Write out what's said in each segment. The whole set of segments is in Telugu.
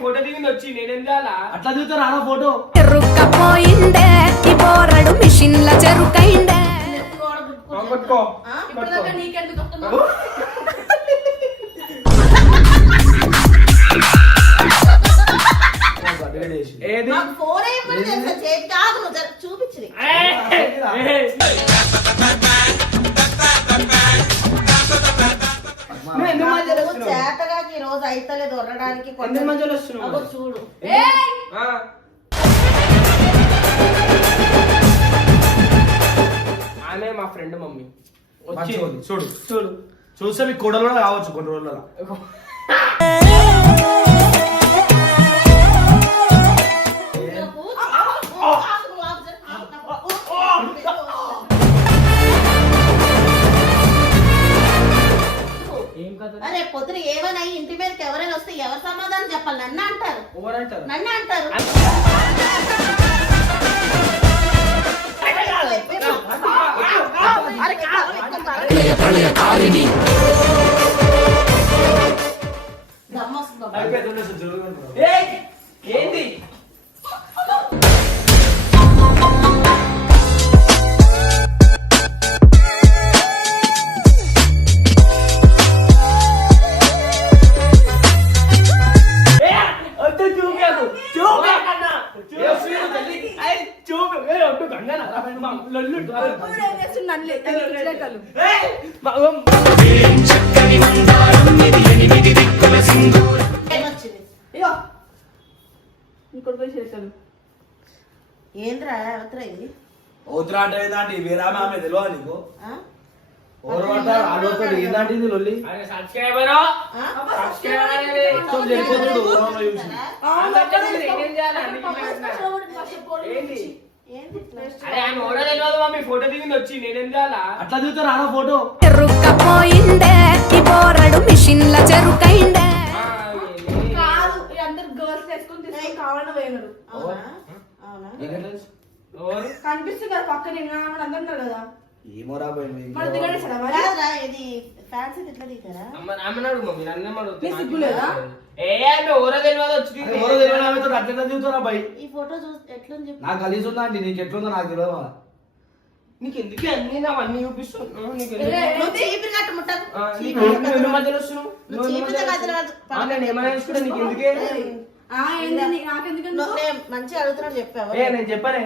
ఫోటో దిగింది వచ్చి నేనేం చేయాలా? అట్లా దిగుతారా ఫోటో? చెరుకపోయిండే ఈ పోరడు మిషన్ల చెరుకైండే. చూపించి చేతగాకి రోజు అయితలే దొరడానికి చూడు. ఆమె మా ఫ్రెండ్ మమ్మీ చూడు చూడు చూస్తే మీ కోడలు కూడా కావచ్చు కొన్ని రోజుల. అరే పొద్దున ఏమైనా ఇంటి మీదకి ఎవరైనా వస్తే ఎవరు సమాధానం చెప్పాలి? నన్ను అంటారు. నన్ను అంటారు. ఏంటి ఏంద్రా అవతరా ఇది? ఓతురా అంటే ఏంటంటే వేరే ఆమె తెలియదు నీకు? ఎవరు పడతారు ఆలోచన ఏంటంటే లొల్లి? ఫోటో దిగింది వచ్చి నేనేం చేయాలా? అట్లా దిగుతారా ఫోటో? చెరుకపోయిండే ఈ పోరడు మిషన్ల చెరుకైండే. అందరు గర్ల్స్ వేసుకుని కావాలని పోయినారు. కనిపిస్తుంది కదా పక్కన అందరు కదా. ఏమోరా పోయింది ఇది ఫ్యాన్సీ ఎట్లా దిగుతారా? ఈ ఫోటో ఎట్లా నాకు కలిసి ఉందా అండి? నీకు ఎట్లుందో నాకు తెలియదు. నీకు ఎందుకే అన్ని అవన్నీ చూపిస్తున్నావు? మంచిగా అడుగుతున్నాడు చెప్పావా? నేను చెప్పనే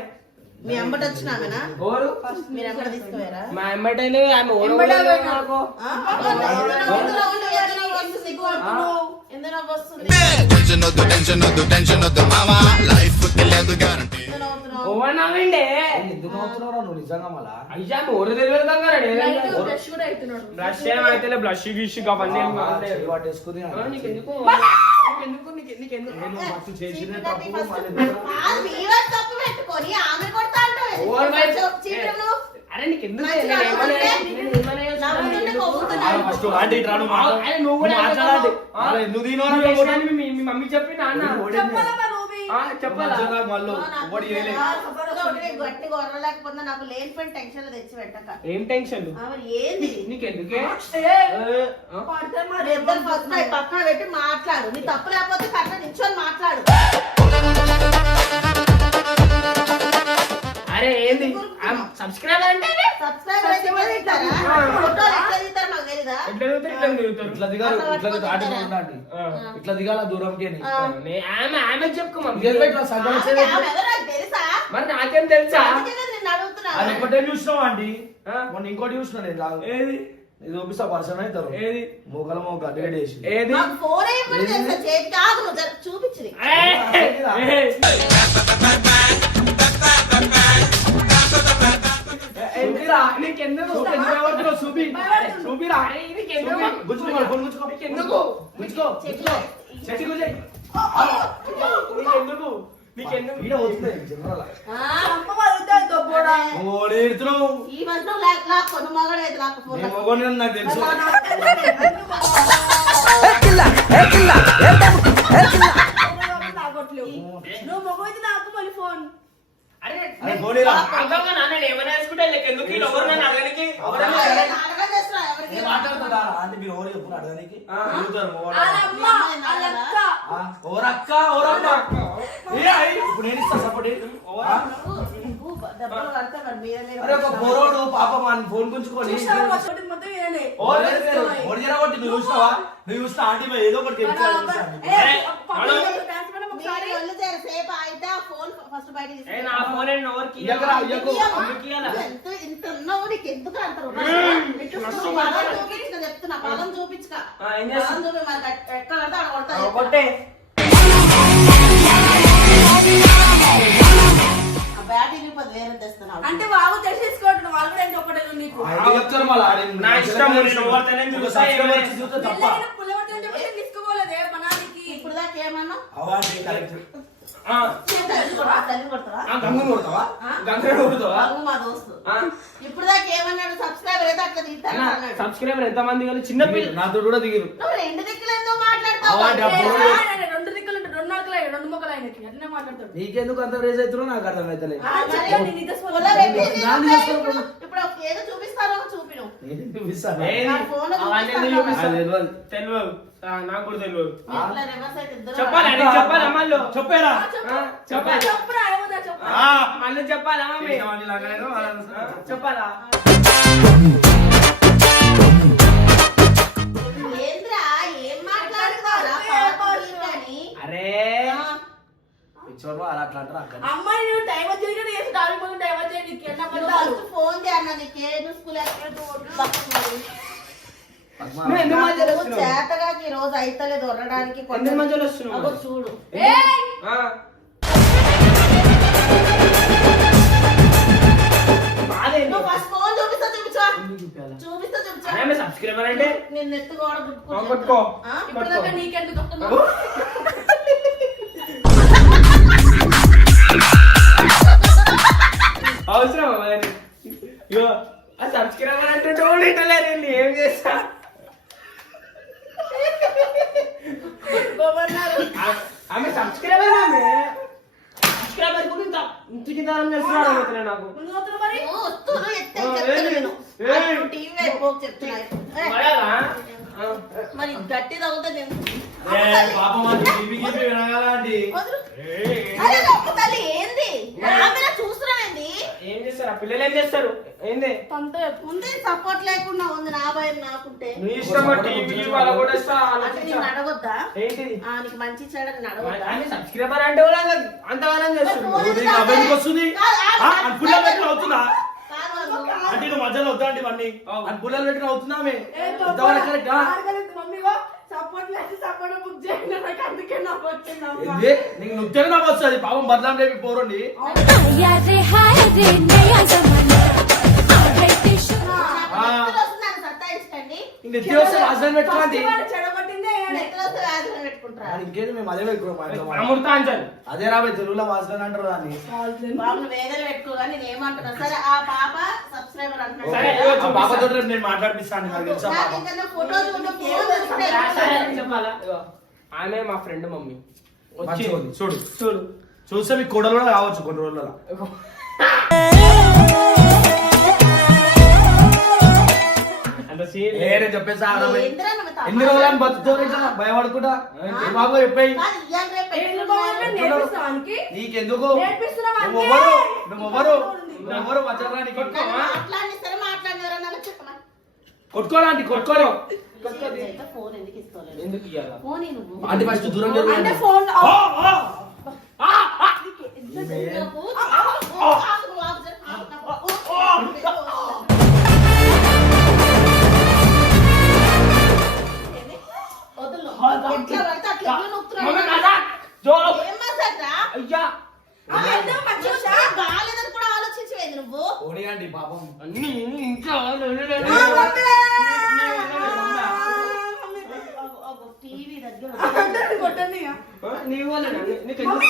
మీ అమ్మటి వచ్చినామేనా? మీరు ఎక్కడ తీసుకుపోయారా? మా అమ్మటైనా ఆమె బ్లష్ గీష్ అవన్నీ అరే నీకెందుకు మీ మమ్మీ చెప్పి నాన్న గట్టి కొరలేకపోతే నాకు లేనిపోయిన టెన్షన్ తెచ్చి పెట్టక. ఏం టెన్షన్? ఏంది నీకెందుకే? పక్కన పెట్టి మాట్లాడు. నీ తప్పు లేకపోతే పక్కన నిల్చొని మాట్లాడు. అరే ఏంది సబ్స్క్రైబర్ అంటే ఇట్లా దిగాల దూరంకి. ఆమె చెప్పుకో మరి నాకేం తెలుసా? అది ఒకటే చూసినావా అండి? మొన్న ఇంకోటి చూసిన నేను. ఏది ఇది చూపిస్తా పర్సన్ అవుతారు. ఏది మొగల మొగ అడ్డగడేసి ఏది చూపించి అరే అరే పోనీరా. అంతగా నాన్న ఏమైనా వేసుకుంటే ఎందుకు వీళ్ళు ఎవరు నన్ను అడగనికి ఎవరైనా నాటకాలు చేస్తున్నా ఎవరికి నేను మాట్లాడుతుందా అంటే మీరు ఎవరు చెప్పు అడగడానికి అడుగుతారు మొగోళ్ళు. వాళ్ళ అమ్మ, వాళ్ళ అక్క. ఓరక్క ఓరమ్మ ఇప్పుడు నేను ఇస్తా సపోర్ట్ నువ్వు దెబ్బలు పడితే మరి మీద మీద అరే ఒక పోరోడు పాపం అని ఫోన్ గుంచుకొని చూసావా? మొత్తం మొత్తం ఈయనే. ఓడి జరగొట్టి నువ్వు చూసినావా నువ్వు చూసినా ఆంటీ పోయి ఏదో ఒకటి మన తెప్పించాలి అమ్మ- చూసాను. ఏ, పక్కన డాన్స్ మేడం ఒకసారి. మీరు ఒళ్ళు చేరు సేపు అయితే ఆ ఫోన్ ఫస్ట్ బయట ఏ నా ఫోన్ ఎవరికి ఇయ్యకురా, ఇయ్యకు. ఇంత ఉన్నావు నీకు ఎందుకు అంత చూపించుక చెప్తున్నా పదం చూపించుక ఏం చేస్తా? పదం చూపి మరి ఎక్కడ పడితే అక్కడ కొడతా కొట్టే ఆ బ్యాట్ ఇరిగిపోతే వేరే తెస్తున్నావు అంటే బాబు తెలిసేసుకోవట్లేదు వాళ్ళు కూడా ఏం చెప్పలేదు నీకు. ఆ ఇంటి చెప్తారు మళ్ళీ ఆడిని. నా ఇష్టం, నేను ఎవరితోనే ఒక చూస్తా, subscriber ఏమైనా చూస్తే తప్ప పిల్లలకి పుల్లబట్టి ఉంటే కూడా తీసుకోపోలేదే మనానికి. ఇప్పుడు దాకా ఏమన్నా అవాంటి కరెక్ట్ తల్లి కొడతావా గంగుని కొడతావా గంగ కొడుతావా బాబు మా దోస్తు ఇప్పుడు దాకా ఏమన్నాడు సబ్స్క్రైబర్ అయితే అట్లా తీస్తాను అన్నాడు సబ్స్క్రైబర్ ఎంత మంది కానీ చిన్న పిల్ల నాతో కూడా దిగిరు నువ్వు రెండు దిక్కులు ఎందుకు మాట్లాడతావు అవాంటి ఏ, అప్పుడు ఆయన రెండు దిక్కులు ఉంటాయి, రెండు నడకలు ఆయన, రెండు మొక్కలు ఆయనకి అట్లనే మాట్లాడతాడు. నీకెందుకు అంత రేజ్ అవుతున్నావు నాకు అర్థం అవుతలే మరి నేను ఇదే స్కూల్లో పొలం పెట్టి నేను నాన్న అప్పుడే చేస్తాను. ఇప్పుడు ఏదో చూపిస్తారో చూపిను నేను చూపిస్తాను. ఏది? నా ఫోన్లో అవన్నీ చూపిస్తాను. ఎందుకు చూపిస్తా? అది తెలియదు. తెలియదు నాకు కూడా తెలియదు ఇట్లా reverse అయితే ఇద్దరు చెప్పాలా నీకు చెప్పాలా మళ్ళీ చెప్పేరా చెప్పాలి చెప్పురా, ఏమవుతుందో చెప్పు. మళ్ళీ చెప్పాలా మమ్మీ చెప్పాలా ఏంద్రా ఏం మాట్లాడుతారా అని అరే పిచ్చోడు అలా అట్లా అంటారు అక్కడ అమ్మాయి నువ్వు టైం వచ్చేది కదా చేసి డాబీ ముందు టైం వచ్చేది నీకు ఎన్న పడతావు. ఫోన్ చేయన్నా నీకే నువ్వు స్కూల్ నువ్వు ఎందుకు మధ్యలో వస్తున్నావు? చేతగా ఈ రోజు అయితలేదు వరడానికి ఎందుకు మధ్యలో వస్తున్నావు? అగో చూడు ఏయ్! ఆ. బాధేంటి? నువ్వు ఫస్ట్ ఫోన్ చూపిస్తా చూపించా ఎందుకు చూపించాలా? చూపిస్తా చూపించా అరే సబ్స్క్రైబర్ అంటే నేను ఎత్తుకోవడం పట్టుకో. ఇప్పుడు దాకా నీకెందుకు వస్తున్నావు? అవసరం మరి ఇగో ఆ సబ్స్క్రైబర్ అంటే చూడలేరండి ఏం చేస్తా ఆమె సబ్స్క్రైబర్ ఆమె సబ్స్క్రైబర్ కూడా ఇంటికి దానం చేస్తున్నాడు అనుకుంటున్నా నాకు ముందు వస్తున్నావు మరి? వస్తువులు ఎత్తే ఆ, చెప్తాను ఏంది? నేను ఏయ్. నువ్వు టీవీ అయిపోకు చెప్తున్నా మరలా? ఆ. మరి గట్టి తగ్గుతుంది నేను పాపం అండి టీవీ గీపీ వినగాల అండి వదులు. ఏయ్. అరే నొప్పు తల్లి ఏంది నా మీద చూస్తున్నానండి ఏం చేస్తారు ఆ పిల్లలు ఏం చేస్తారు ఏంది తంతే ముందే సపోర్ట్ లేకుండా ఉంది నా భయం నాకుంటే నీ ఇష్టం టీవీ వాళ్ళ కూడా ఇస్తా అంటే నేను అడగొద్దా ఏంటిది నీకు మంచి ఇచ్చాడని నేను అడగొద్దా ఆమె సబ్స్క్రైబర్ అంటే కూడా అంతగానం చేస్తుంది నీకు అబ్బాయికి వస్తుంది పుల్లలు పెట్టిన అవుతుందా కాదు వాళ్ళు. అంటే నువ్వు మధ్యలో వద్దా అండి ఇవన్నీ అని పుల్లలు పెట్టిన అవుతున్నామే ఏ ఇంతవరకు కరెక్టా మమ్మీగో సపోర్ట్ లేదు సపోర్ట్ బుక్ చేయండి నాకు అందుకే నాకు వచ్చింది అమ్మ. ఏంది నీకు నృత్యం నాకు వస్తుంది పాపం బదనాం లేపి పోరండి हाया रे हाय रे नया जमाना आ गई टिशू నెత్తులు వస్తుందని సత్తాయించకండి నెత్తి వస్తే వాసన పెట్టుకోండి ఫస్ట్ వాడు చెడగొట్టిందే ఈయనే. నెత్తులు వస్తే వ్యాధులు పెట్టుకుంటారా ఇంకేది మేము అదే పెట్టుకోం మా ఇంట్లో మాట. అమృతాంజన్ అదే రాబోయే తెలుగులో వాసన అంటారు దాన్ని బాబు వేదలు పెట్టుకో కానీ నేను ఏమంటున్నా సరే ఆ పాప సబ్స్క్రైబర్ అంటున్నాడు సరే, ఆ పాపతో రేపు నేను మాట్లాడిపిస్తాను నాకు తెలుసా నాకు పాప ఇంకా ఫోటో చూడు సరే, చెప్పాలా ఇగో, ఆమె మా ఫ్రెండ్ మమ్మీ వచ్చి మంచిగా ఉంది. చూడు చూడు చూస్తే మీకు కోడలు కూడా కావచ్చు కొన్ని రోజులలో అంత సీన్ ఏ నేను చెప్పేసా ఆడమే. ఏందిరా నువ్వు తమాషా? ఎన్ని రోజులు బతుకుతావు ఇట్లా భయపడుకుంటా ఏ బాబు చెప్పాయి కాదు, ఇయ్యాల రేపు ఎట్లా పెట్టుకున్నావు. పోవాలో నేర్పిస్తావా వానికి? నీకెందుకు నేర్పిస్తున్నావా వానికి? నువ్వెవరు మచ్చరానికి మాట్లాడిస్తారా మాట్లాడినవరన్నా చెప్పమా కొట్టుకోరాంటి కొట్టుకోరు ఫోన్ ఎందుకు ఇస్తావు ఎందుకు ఇయ్యాలా ఫోన్ నువ్వు అంటే ఫస్ట్ దూరం అంటే జరగండి. ఫోన్ ఆ, ఆ. వదులు. ఎట్లా పడితే అట్లా ఎట్లా నొక్కుతున్నావు? మమ్మీ మజాక్, జోక్. ఏం మజాక్ రా? అయ్యా మంచిగా ఉందా? బాగాలేదని కూడా ఆలోచించవేది నువ్వు పోనీయండి పాపం అన్ని ఇంకా టీవీ దగ్గర కొట్టండి ఇక. నీ వల్ల నీకెందుకు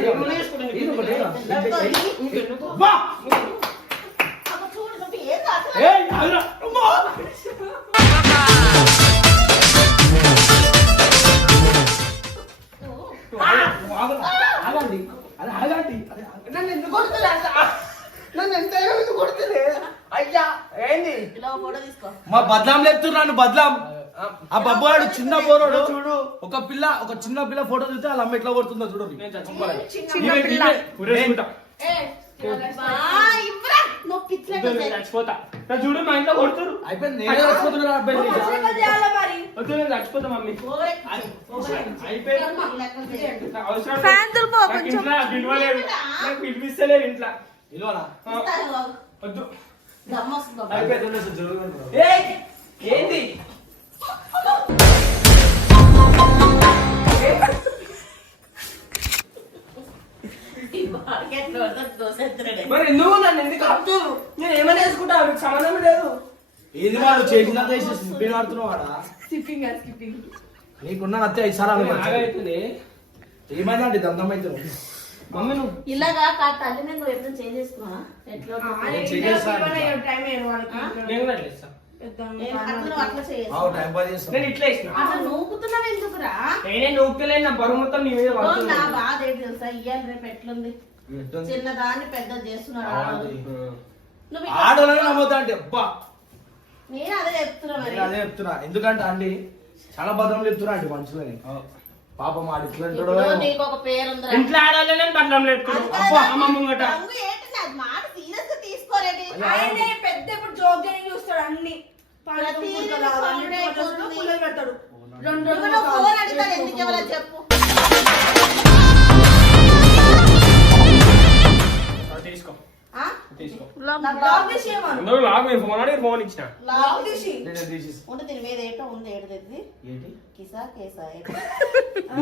ఏమన్నా చేసుకుంటా ఇది ఒకటి ఏరా? నీకెందుకు బా! చూడు నువ్వు ఏం అసలు ఏయ్, ఆగురా. అమ్మా! ఆగండి అరే ఆగండి. నన్ను ఎందుకు కొడుతున్నా నన్ను ఎంతైనా ఎందుకు కొడుతుంది అయ్యా ఏంది ఇలా ఫోటో తీసుకో. మా బద్లాం లేపుతున్నాను బద్లాం. ఆ బబ్బువాడు చిన్న పోరాడు చూడు. ఒక చిన్న పిల్ల ఫోటో చూస్తే వాళ్ళ అమ్మ ఎట్లా కొడుతుందో చూడు. నేను చచ్చిపోవాలి చిన్న పిల్ల. బా, ఇవ్వరా. నువ్వు పిచ్చిలేక నేను చచ్చిపోతా నా చూడు మా ఇంట్లో కొడుతురు అయిపోయింది. నేనే చచ్చిపోతున్నా అబ్బాయి. చేయాలి మరి. వద్దు నేను చచ్చిపోతా మమ్మీ అయిపోయింది నాకు అవసరం ఫ్యాన్ దులుపు నాకు కొంచెం. ఇంట్లో పిలవలేదు నాకు పిలిపిస్తలేదు ఇంట్లో ఇల్వనా? ఇస్తాను బాబు. వద్దు దమ్మొస్తుంది బాబు. అయిపోయింది. ఏయ్, ఏంది ఈ మార్కెట్లో దోసేస్తున్నాడే. మరి ఎందుకు నన్ను ఎందుకు ఆపుతురు నేను ఏమైనా వేసుకుంటా మీకు సంబంధం లేదు ఏది వాడు చేసిన పేరు ఆడుతున్నావు వాడా? Skipping skipping. నీకున్న నచ్చే ఇస్తారా? అవుతుంది ఏమైందండి దంతం అయితే మమ్మీ నువ్వు ఇలాగా తల్లిని నువ్వు ఎప్పుడు చేంజ్ చేసుకున్నా ఎట్లా టైం అయ్యాను వాళ్ళకి. నేను కూడా అట్లా ఇస్తా. నేను అట్లా నువ్వు అట్లా చేయొచ్చు. టైం పాస్ చేస్తాం. నేను ఇట్లా ఇస్తున్నా అట్లా నూకుతున్నావు ఎందుకురా? నేనే నూపుతలేను నా బరువు మొత్తం నీ మీద ఓ, పడుతుంది. నా బాధ ఏంటి తెలుసా? ఇయ్యాలి రేపు ఎట్లుంది చిన్నదాన్ని పెద్ద చేస్తున్నారు ఆడవాళ్ళు. నువ్వు ఇట్లా- ఆడోళ్ళని నమ్ముతా అంటే అబ్బా నేను అదే చెప్తున్నా మరి. నేను అదే చెప్తున్నా. ఎందుకంటే అండి చాలా భద్రం చెప్తున్నా అండి మనుషులని. పాపం ఆడు ఇట్లా అంటాడో ఇప్పుడు ఏమో. నీకు ఒక పేరు ఉందిరా. ఇంట్లో ఆడాలని పట్లం లేపుతున్నావు అది అబ్బా కాదు, అమ్మ ముంగట రంగు ఏంటి? నాది మాట సీరియస్ గా తీసుకోరేది. ఆయనే పెద్ద ఇప్పుడు జోక్ గా చూస్తాడు అన్ని. ప్రతిదీ పుల్లలు ఫోన్ అయిపోతుంది. పుల్లలు పెడతాడు. రెండు నువ్వు నా ఫోన్ అడుగుతాను ఎందుకు ఇవ్వాలని చెప్పు. తీసుకో ఆ? తీసుకో నా లాక్ తీసి ఏమను? అందరూ లాగ్ నేను ఫోన్ అడిగి ఫోన్ ఇచ్చిన లాక్ తీసి. నేను తీసేసి ఉంటే దీని మీద ఏటో ఉంది ఏడుది ఏంటి? కిసా కేసా ఏటో. ఆ?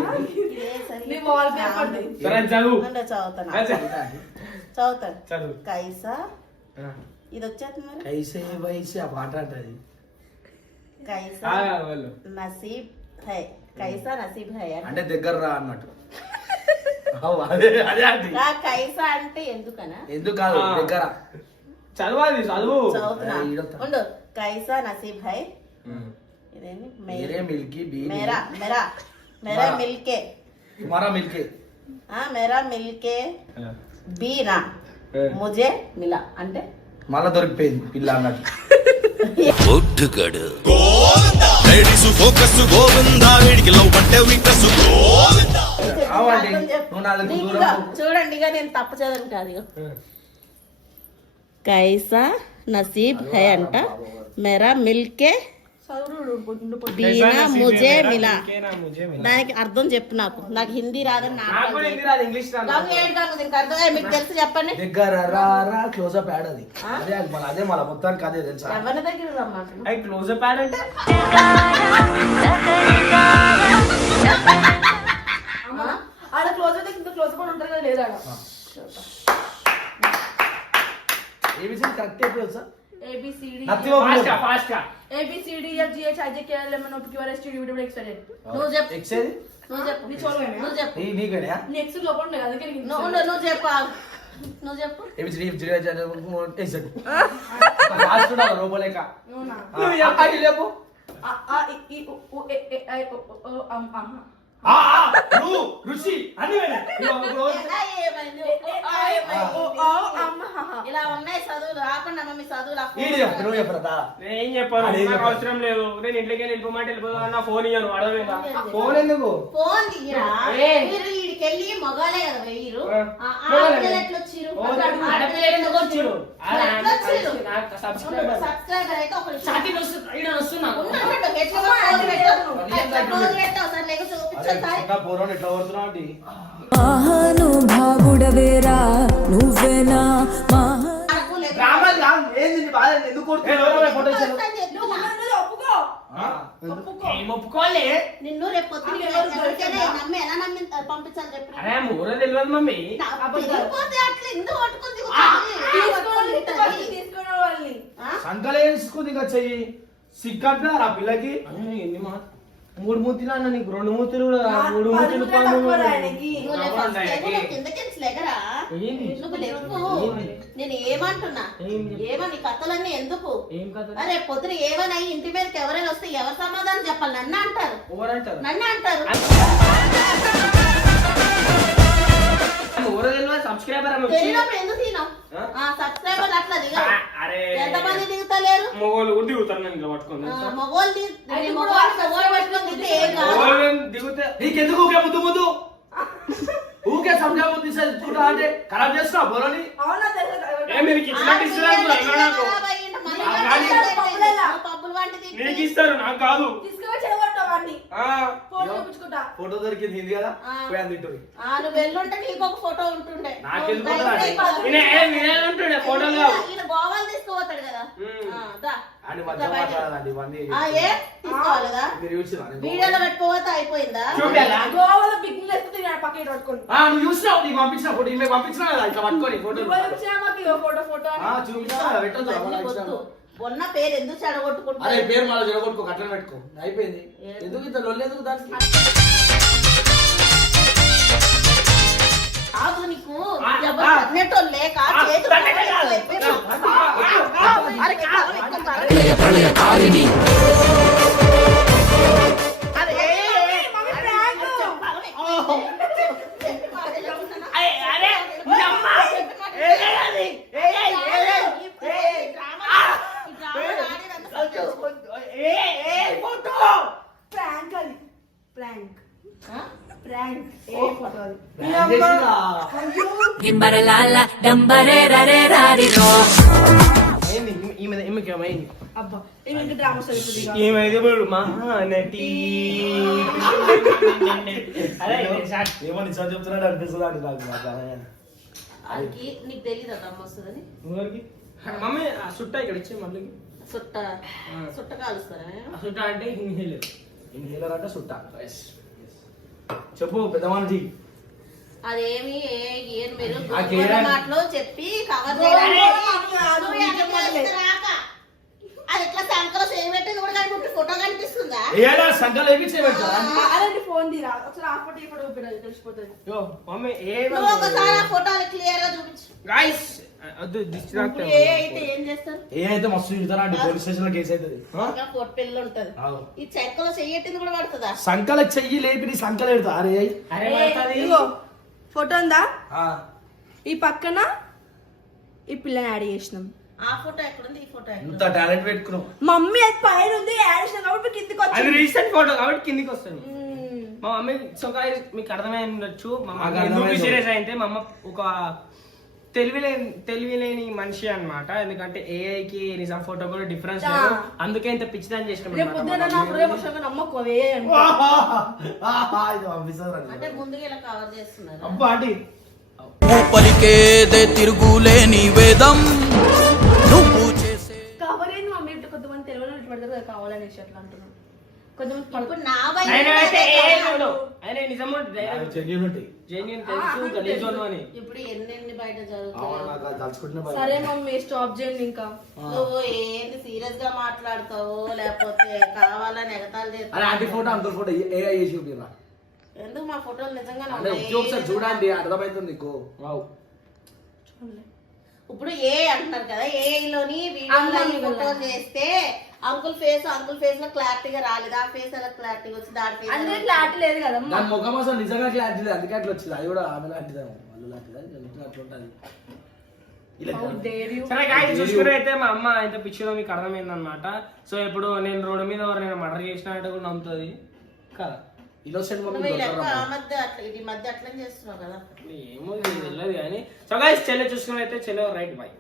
ఇదే సరి. నీ వాల్ పేపర్ ది. సరే చదువు ఉండే చదువుతాను చదువు. చదువుతాను. కైసా ఆ. ఇది వచ్చేస్తుంది మరి. కైసే వైసే ఆ పాట అంటది. కైసా వాళ్ళు నసీబ్ హై. కైసా నసీబ్ హై అని. అంటే దగ్గర రా అన్నట్టు. అవు, అదే అదే అండి. ఆ కైసా అంటే ఎందుకనా? ఎందుకు కాదు దగ్గర. చదవాలి చదువు చదువుతున్నా. అరే, ఈడొత్తా. ఉండు. కైసా నసీబ్ హై. ఇదేంటి? మేరే మిల్కీ బీ मेरा मेरा मेरा मिलके तुम्हारा मिलके हाँ मेरा मिलके बी ना मुझे मिला అంటే మళ్ళా దొరికిపోయింది పిల్ల అన్నట్టు. ఒట్టుగడు లేడీసు ఫోకస్ గోవిందా వీడికి లవ్ అంటే వీకస్ గోవిందా అవ్వండి. అర్థం చెప్పు. నువ్వు నాలుగు నీకు దూరం ఇగో చూడండి ఇక నేను తప్పు చదవను కాదు ఇగో. కైసా నసీబ్ హై అంట మేరా మిల్కే బీనా ముజే మిలా. దానికి అర్థం చెప్పు. నాకు హిందీ రాదని నాకు కూడా హిందీ రాదు ఇంగ్లీష్ రాదు నాకు ఏంటి కాదు దీనికి అర్థం మీకు తెలుసు చెప్పండి. దగ్గర రా రా క్లోజ్ అప్ యాడ్ అది. అదే అది మన అదే మన మొత్తానికి అదే తెలుసా. ఎవరి దగ్గర రమ్మంటున్నా? అయి క్లోజ్ అప్ యాడ్ అంటే అమ్మా, ఆడ క్లోజ్ అయితే ఇంత క్లోజ్ కూడా ఉంటారు కదా లేదా ఆడ. ఏబిసి కరెక్ట్ ఎప్పుడు తెలుసా? ABCD నత్తి ఫాస్ట్ గా ఫాస్ట్ గా ABCD FGH IJKL LMN OP QRS TD VW XYZ. నువ్వు చెప్పు. ఎక్సేది నువ్వు చెప్పు. నీ చూడగానే నువ్వు చెప్పు. నీకనే నీ ఎక్స్ లోపల ఉండే కదా అందుకే నీకు నువ్వు ఉండు, నువ్వు చెప్పు. నువ్వు చెప్పు. ఏబిసి ఎక్సేది లాస్ట్ ఉండాలి లోపలేక. అవునా? నువ్వు చెప్పు. అది లేపు. ఆ ఆ ఇ ఈ ఉ ఉ ఏ ఏ ఐ ఓ ఓ అమ్ అమ్. ఆ రు రుచి అన్ని వేరే. ఎలా ఏమైంది? ఏమైంది? ఓ ఓ అమ్ హ హ. ఇలా ఉన్నాయి చదువులు ఆపండి అమ్మ మీ చదువులు ఆ ఈడు చెప్పు, నువ్వు చెప్పరా? నేను ఏం చెప్పాను అదేం నాకు చెప్పాను. అవసరం లేదు నేను ఇంట్లోకి వెళ్ళిపోమంటే వెళ్ళిపోదా నా ఫోన్ ఇయ్యను అడగలేదా ఫోన్ ఎందుకు ఫోన్ తీయరా? ఏ. మీరు ఈడికెళ్ళి మగాలే కదా వెయ్యిరు. ఆ. ఆడపిల్లలు ఎట్లా వచ్చిర్రు? ఆడపిల్లలు ఎందుకు వచ్చిర్రు? ఎట్లా వచ్చిర్రు? నాకు సబ్స్క్రైబర్ సబ్స్క్రైబర్ అయితే ఒకరు స్టార్టింగ్ వస్తున్నా ఉండు, ఎట్లా రోజు పెట్టావు? ఎట్లా రోజు పెట్టావు? సార్ లేక అరే చూపించాలి. చిన్న పోరాడు ఎట్లా కొడుతున్నావు అండి? మహానుభావుడవేరా నువ్వేనా మహా నాకు లేదు. ఏంది నీ బాధ? ఎందుకు కొడుతున్నావు? ఫోటో ఇచ్చాను. వస్తాను చెప్పు. నువ్వు ఉన్నది ఒప్పుకో. ఆ? ఒప్పుకో. ఏం ఒప్పుకోలే నిన్ను రేపు పొద్దున్న ఎవరికైనా నమ్మి ఎలా నమ్మి పంపించాలి చెప్పు. అరే మూడో తెలియదు మమ్మీ తెలియకపోతే అట్లా ఎందుకు పట్టుకొని తీసుకోవాలి, తిరుగుతుంది? తీసుకునే వాళ్ళని. సంకలే వేసుకుంది ఇంకా చెయ్యి. సిగ్గట్లా ఆ పిల్లకి. ఎన్ని మా మూడు మూతిలు అన్న నీకు రెండు మూతిలు కూడా మూడు పది మూతిలు ముద్రలు తక్కువ ఆయనకి. నువ్వు రేపు ఫస్ట్ లేవు, నువ్వు కిందకి లేకరా ఏంది? నువ్వు లేవు. నేను ఏమంటున్నా ఏమని కథలన్నీ ఎందుకు? ఏం కథ అరే పొద్దున ఏమైనా ఇంటి మీదకి ఎవరైనా వస్తే ఎవరు సమాధానం చెప్పాలి? నన్ను అంటారు. ఎవరంటారు నన్ను అంటారు. ఆమె ఎవరో తెలియదు సబ్స్క్రైబర్ ఆమె వచ్చి తెలియనప్పుడు ఎందుకు తినావు ఆ? సబ్స్క్రైబర్ అట్లా దిగ అరే ఎంతమంది దిగుతలేరు మొగోళ్ళు కూడా దిగుతారు నేను ఇట్లా పట్టుకొని మగోళ్ళు పట్టుకొని దిగితే ఏం కాదు మొగోళ్ళు దిగుతే నీకెందుకు ఊకే ముద్దు ఊకే సమజా ముద్దు తీసుకుంటా అంటే ఖరాబ్ చేస్తున్నావు బోరని. అవునా తెలుసా? ఏ మీరు ఇచ్చినట్టు ఇస్తున్నారు నాకు పబ్బులు వంటి నీకు ఇస్తారు నాకు కాదు తీసుకుపోయి చెడగొట్టావు వాడిని. ఆ ఫోటో చూపించుకుంటా. ఫోటో దొరికింది ఇది కదా పోయాను తింటుంది. నువ్వు వెళ్ళుంటే నీకు ఒక ఫోటో ఉంటుండే నాకెందుకు నువ్వు పోతాడు? బయట వినే ఉంటుండే ఫోటోలు కావు. ఈయన గోవాలు తీసుకుపోతాడు కదా దా. అని మధ్య మాట్లాడాలండి ఇవన్నీ ఏ తీసుకోవాలి కదా మీరు చూసినా వీడియోలో పెట్టుకోపోతే అయిపోయిందా చూడాలా గోవాలో పిక్నిక్ వేసుకుంటే నేను పక్కన పట్టుకోండి. నువ్వు చూసినావు నీకు పంపించిన ఫోటో ఈమె పంపించినా కదా ఇట్లా పట్టుకొని ఫోటో నువ్వు ఇచ్చినా మాకు ఇగో ఫోటో అని. చూపించినా పెట్టదు ఇవన్నీ వద్దు. మొన్న పేరు ఎందుకు చెడగొట్టుకుంటా అరే పేరు మళ్ళీ జరగొట్టుకో అట్లా పెట్టుకో అయిపోయింది. ఎందుకు ఇంత లొల్లి ఎందుకు దానికి కాదు నీకు ఎవరు తన్నటోళ్ళు లేక చేతులు అరే ప్రాంక్ అది. ప్రాంక్. ప్రాంక్. ఏ ఫోటో అది. డింబరలాల డంబరే రరే రారిరో ఈమెకేమైంది అబ్బా ఇంకా డ్రామా సరిపోతుంది ఇక. ఏమైంది మహానటి అరే ఏమో నిజం చెప్తున్నాడు అనిపిస్తుంది అండి నాకు. వాళ్ళకి నీకు తెలీదా దమ్మ వస్తుందని ఎవరికి మమ్మీ ఆ సుట్ట ఇక్కడ ఇచ్చే మళ్ళీ సుట్ట కాలుస్తారా ఆ సుట్ట అంటే ఇన్హేలర్ ఇన్హేలర్ అంటే సుట్టా. చెప్పు పెద్దవాళ్ళకి అదేమి ఏం మీరు ఆ కేరా- మాటలో చెప్పి కవర్ కాదు, నిజం మాటలే. అది ఎట్లా సంకలో సేవ్ పెట్టేది కూడా కనిపి ఫోటో కనిపిస్తుందా ఏడా సంకలు వేపించేయబెట్టా అరే నీ ఫోన్ తీరా ఒకసారి ఆ ఫోటో ఈ ఫోటో చూపిరా తెలిసిపోతుంది. యో మమ్మీ నువ్వు ఒకసారి ఆ ఫోటోలు క్లియర్ గా చూపించు గాయ్స్ వద్దు డిస్ట్రాక్ట్ ఇప్పుడు ఏ అయితే ఏం చేస్తారు ఏ అయితే మస్తు తిడతారా అండి పోలీస్ స్టేషన్ లో కేసు అవుతుంది. ఇంకా ఫోటో పెళ్ళి ఉంటది ఈ చెక్కలో చెయ్యట్టింది కూడా పడుతుందా సంకల చెయ్యి లేపి నీ సంకలు పెడతా అరే అరే ఏ, పడుతుంది. ఇదిగో ఫోటో ఉందా ఆ. ఈ పక్కన ఈ పిల్లని యాడ్ చేసినాం. ఆ ఫోటో ఎక్కడుంది ఈ ఫోటో ఎక్కడ ఇంత టాలెంట్ పెట్టుకున్నావు. మమ్మీ అది పైన ఉంది యాడ్ చేసినాం కాబట్టి కిందికి అది వచ్చింది. రీసెంట్ ఫోటో కాబట్టి కిందికి వస్తుంది మా మమ్మీ సో గాయ్స్ మీకు అర్థమై ఉండొచ్చు మా నాకు మమ్మీ అర్థమైంది. ఎందుకు సీరియస్ అయితే మా అమ్మ ఒక తెలివిలేని మనిషి అన్నమాట ఎందుకంటే ఏఐకి నిజం ఫోటో కూడా డిఫరెన్స్ లేదు అందుకే ఇంత పిచ్చిదాన్ని రేపు పొద్దున్న నా చేసినాం హృదయపక్షంగా నమ్మకు అవే అని. ఇది పంపిస్తారు అంటే ముందుగా ఇలా కవర్ చేస్తున్నారు అబ్బా ఆంటీ పలికేదే తిరుగులేని వేదం నువ్వు చేసే కవర్ ఏంది మమ్మీ ఇట్లా కొంతమంది తెలుగులో ఇట్లా పెడతారు కదా కావాలనేసి అట్లా అంటున్నాను. కొంతమంది ఇప్పుడు నా ఆయన అయితే బయట AI చూడు. ఆయన నిజము జెన్యూన్ ఉంటాయి. జెన్యూన్ తెలుసు గలీజోను అని ఇప్పుడు ఎన్ని బయట అవును, జరుగుతాయి నాకు అది తలుచుకుంటున్నా భయం. సరే మమ్మీ స్టాప్ చేయండి ఇంకా. నువ్వు ఏంది సీరియస్ గా మాట్లాడతావో లేకపోతే కావాలని ఎగతాలు అరే ఆంటీ ఫోటో చేస్తావు అంకుల్ ఫోటో ఏఐ చేసి చూపిరా. ఎందుకు మా ఫోటోలు నిజంగానే అంటే ఉన్నాయి. ఒకసారి చూడండి అర్థమవుతుంది నీకు. వావ్. ఇప్పుడు ఏ అంటున్నారు కదా ఏ లోని వీడియోలో ఫోటోలు చేస్తే అంకుల్ ఫేస్ లో క్లారిటీగా రాలేదు ఆ ఫేస్ అలా క్లారిటీగా వచ్చింది ఆ ఫేస్ అందుకే క్లారిటీ లేదు కదమ్మా. దాని ముఖం అసలు నిజంగా క్లారిటీ లేదు అందుకే అట్లా వచ్చింది. అది కూడా ఆమె లాంటిదే వాళ్ళు లాంటిదే అట్లా ఉంటుంది. ఇలా How dare you. సరే గాయస్ చూసుకుని అయితే మా అమ్మ ఇంత పిచ్చిదో మీకు అర్థమైంది అనమాట సో ఇప్పుడు నేను రోడ్డు మీద ఎవరైనా మర్డర్ చేసినట్టు కూడా నమ్ముతుంది కదా ఇన్నోసెంట్ నువ్వు మమ్మీ ఈ లెక్క దొరకరా? ఆ మధ్య అట్లా ఇది మధ్య అట్లా చేస్తున్నావు కదా ఏమో తెలియదు కానీ సో గాయస్ చెల్లె చూసుకుని అయితే చెల్లె రైట్ బాయ్